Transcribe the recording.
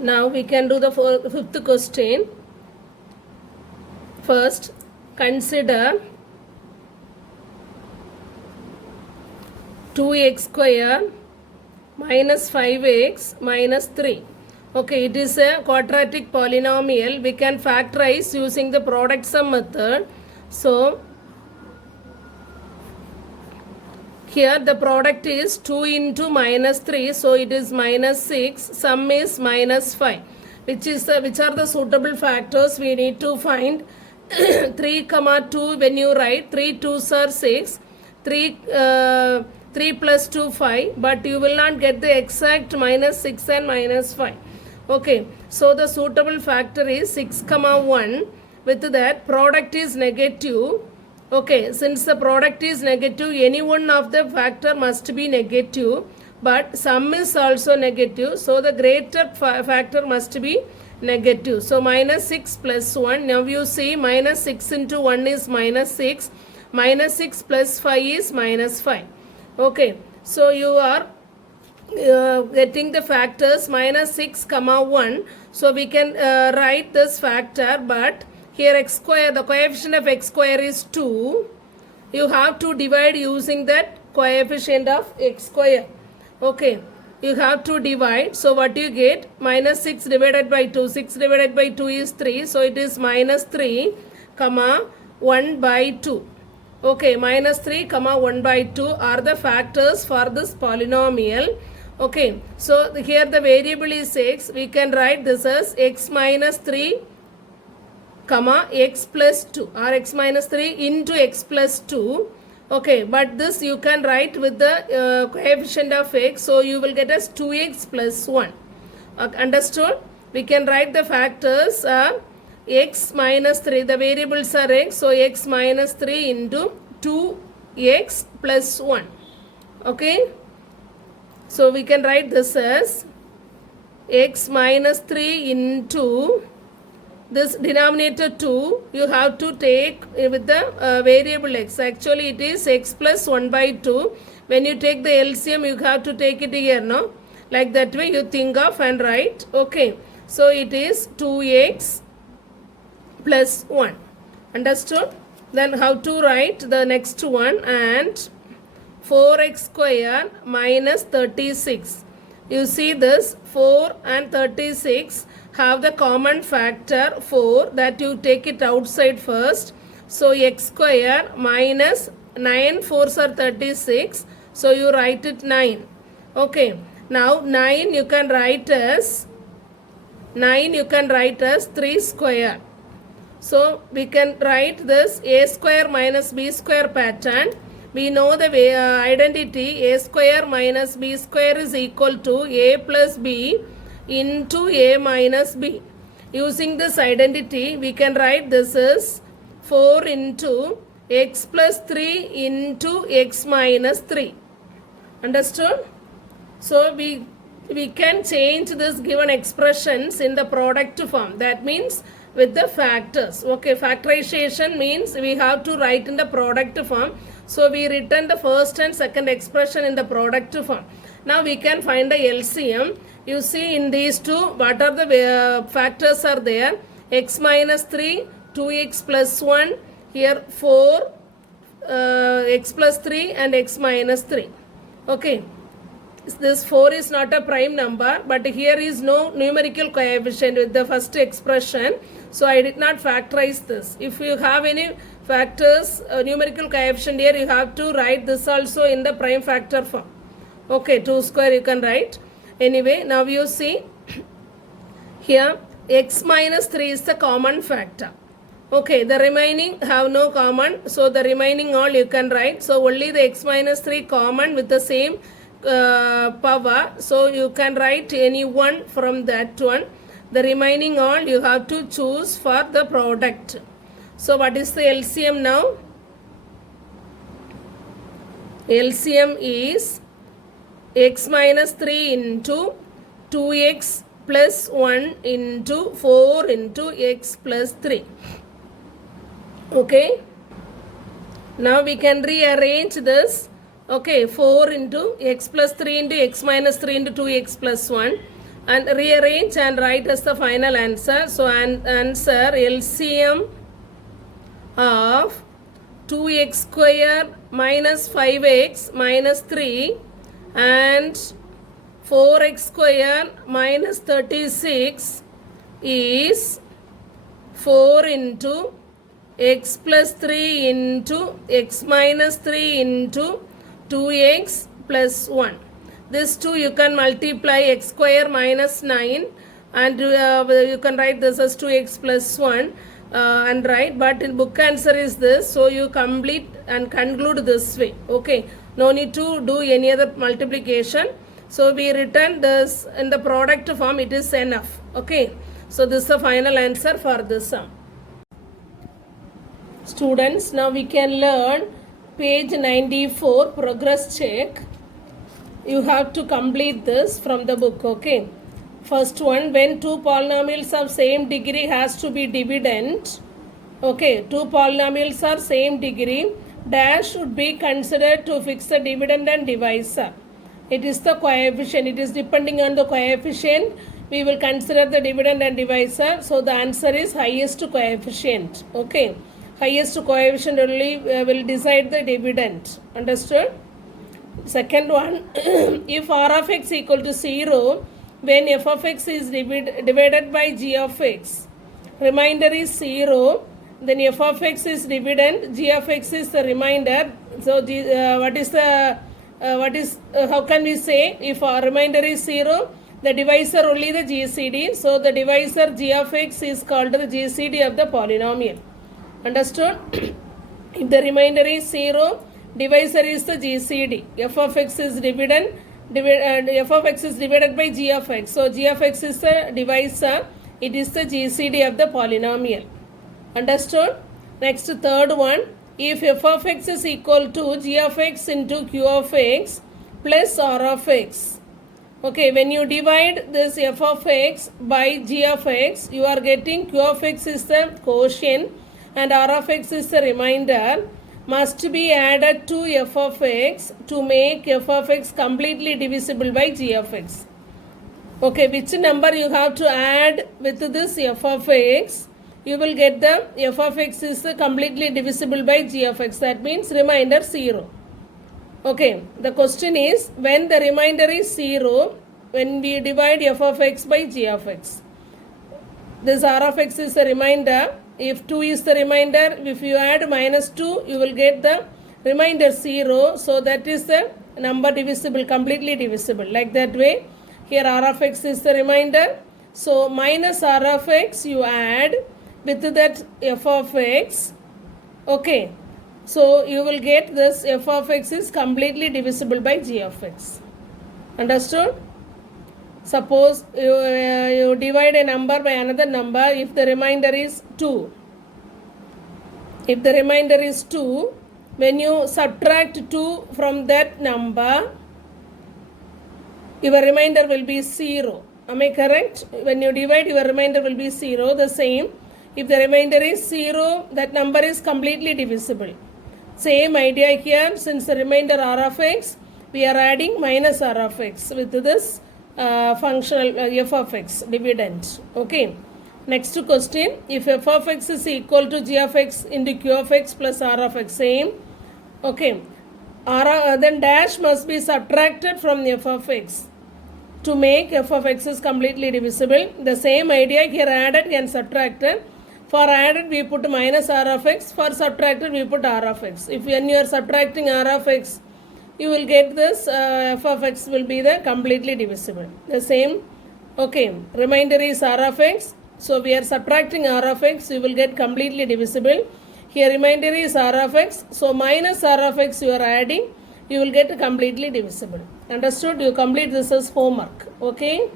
Now we can do the fifth question. First, consider 2x square minus 5x minus 3. Okay, it is a quadratic polynomial. We can factorize using the product sum method. So, here the product is 2 into minus 3, so it is minus 6, sum is minus 5. Which are the suitable factors we need to find? 3, 2 when you write, 3 2s are 6, 3 plus 2 5, but you will not get the exact minus 6 and minus 5. Okay, so the suitable factor is 6, 1. With that, product is negative. Okay, since the product is negative, any one of the factor must be negative, but sum is also negative, so the greater factor must be negative. So minus 6 plus 1, now you see minus 6 into 1 is minus 6, minus 6 plus 5 is minus 5. Okay, so you are getting the factors minus 6, 1. So we can write this factor, but here x square, the coefficient of x square is 2. You have to divide using that coefficient of x square. Okay, you have to divide. So what you get? Minus 6 divided by 2. 6 divided by 2 is 3. So it is minus 3, 1 by 2. Okay, minus 3, 1 by 2 are the factors for this polynomial. Okay, so here the variable is x. We can write this as x minus 3, x plus 2, or x minus 3 into x plus 2. Okay, but this you can write with the coefficient of x, so you will get as 2x plus 1. Understood? We can write the factors x minus 3, the variables are x, so x minus 3 into 2x plus 1. Okay, so we can write this as x minus 3 into this denominator 2, you have to take with the variable x. Actually, it is x plus 1 by 2. When you take the LCM, you have to take it here, no? Like that way you think of and write. Okay, so it is 2x plus 1. Understood? Then how to write the next one? And 4x square minus 36. You see this 4 and 36 have the common factor 4, that you take it outside first. So x square minus 9 4s are 36. So you write it 9. Okay. Now 9 you can write as 3 square. So we can write this a square minus b square pattern. We know the identity a square minus b square is equal to a plus b into a minus b. Using this identity, we can write this as 4 into x plus 3 into x minus 3. Understood? So we can change this given expressions in the product form. That means with the factors. Okay, factorization means we have to write in the product form. So we return the first and second expression in the product form. Now we can find the LCM. You see in these two, what are the factors are there? X minus 3, 2x plus 1, here 4, x plus 3 and x minus 3. Okay, this 4 is not a prime number, but here is no numerical coefficient with the first expression. So I did not factorize this. If you have any factors, numerical coefficient here, you have to write this also in the prime factor form. Okay, 2 square you can write. Anyway, now you see here x minus 3 is the common factor. Okay, the remaining have no common, so the remaining all you can write. So only the x minus 3 common with the same power. So you can write any one from that one. The remaining all you have to choose for the product. So what is the LCM now? LCM is x minus 3 into 2x plus 1 into 4 into x plus 3. Okay. Now we can rearrange this. Okay, 4 into x plus 3 into x minus 3 into 2x plus 1. and rearrange and write as the final answer. So answer LCM of 2x square minus 5x minus 3 and 4x square minus 36 is 4 into x plus 3 into x minus 3 into 2x plus 1. This 2 you can multiply x square minus 9 and you can write this as 2x plus 1 and write, but in book answer is this, so you complete and conclude this way. Okay, no need to do any other multiplication. So we written this in the product form, it is enough. Okay, so this is the final answer for this sum. Students, now we can learn page 94 progress check. You have to complete this from the book. Okay, first one, when two polynomials of same degree has to be dividend. Okay, two polynomials are same degree, dash should be considered to fix the dividend and divisor. It is the coefficient, it is depending on the coefficient we will consider the dividend and divisor. So the answer is highest coefficient. Okay, highest coefficient only will decide the dividend. Understood? Second one, if r of x equal to 0, when f of x is divided by g of x, remainder is 0, then f of x is dividend, g of x is the remainder. So how can we say if our remainder is 0, the divisor only the GCD, so the divisor g of x is called the GCD of the polynomial. Understood? If the remainder is 0, divisor is the GCD. F of x is dividend, f of x is divided by g of x. So g of x is the divisor, it is the GCD of the polynomial. Understood? Next, third one, if f of x is equal to g of x into q of x plus r of x. Okay, when you divide this f of x by g of x, you are getting q of x is the quotient and r of x is the remainder, must be added to f of x to make f of x completely divisible by g of x. Okay, which number you have to add with this f of x, you will get the f of x is completely divisible by g of x, that means remainder 0. Okay, the question is, when the remainder is 0, when we divide f of x by g of x, this r of x is the remainder. If 2 is the remainder, if you add minus 2, you will get the remainder 0. So that is the number divisible, completely divisible. Like that way, here r of x is the remainder. So minus r of x you add with that f of x. Okay, so you will get this f of x is completely divisible by g of x. Understood? Suppose you divide a number by another number, if the remainder is 2. If the remainder is 2, when you subtract 2 from that number, your remainder will be 0. Am I correct? When you divide, your remainder will be 0. The same, if the remainder is 0, that number is completely divisible. Same idea here, since the remainder r of x, we are adding minus r of x with this functional f of x, dividend. Okay. Next question, if f of x is equal to g of x into q of x plus r of x, same. Okay. Then dash must be subtracted from f of x to make f of x is completely divisible. The same idea here, added and subtracted. For added we put minus r of x, for subtracted we put r of x. If when you are subtracting r of x, you will get this f of x will be the completely divisible. The same. Okay, remainder is r of x. So we are subtracting r of x, you will get completely divisible. Here remainder is r of x. So minus r of x you are adding, you will get completely divisible. Understood? You complete this as homework. Okay.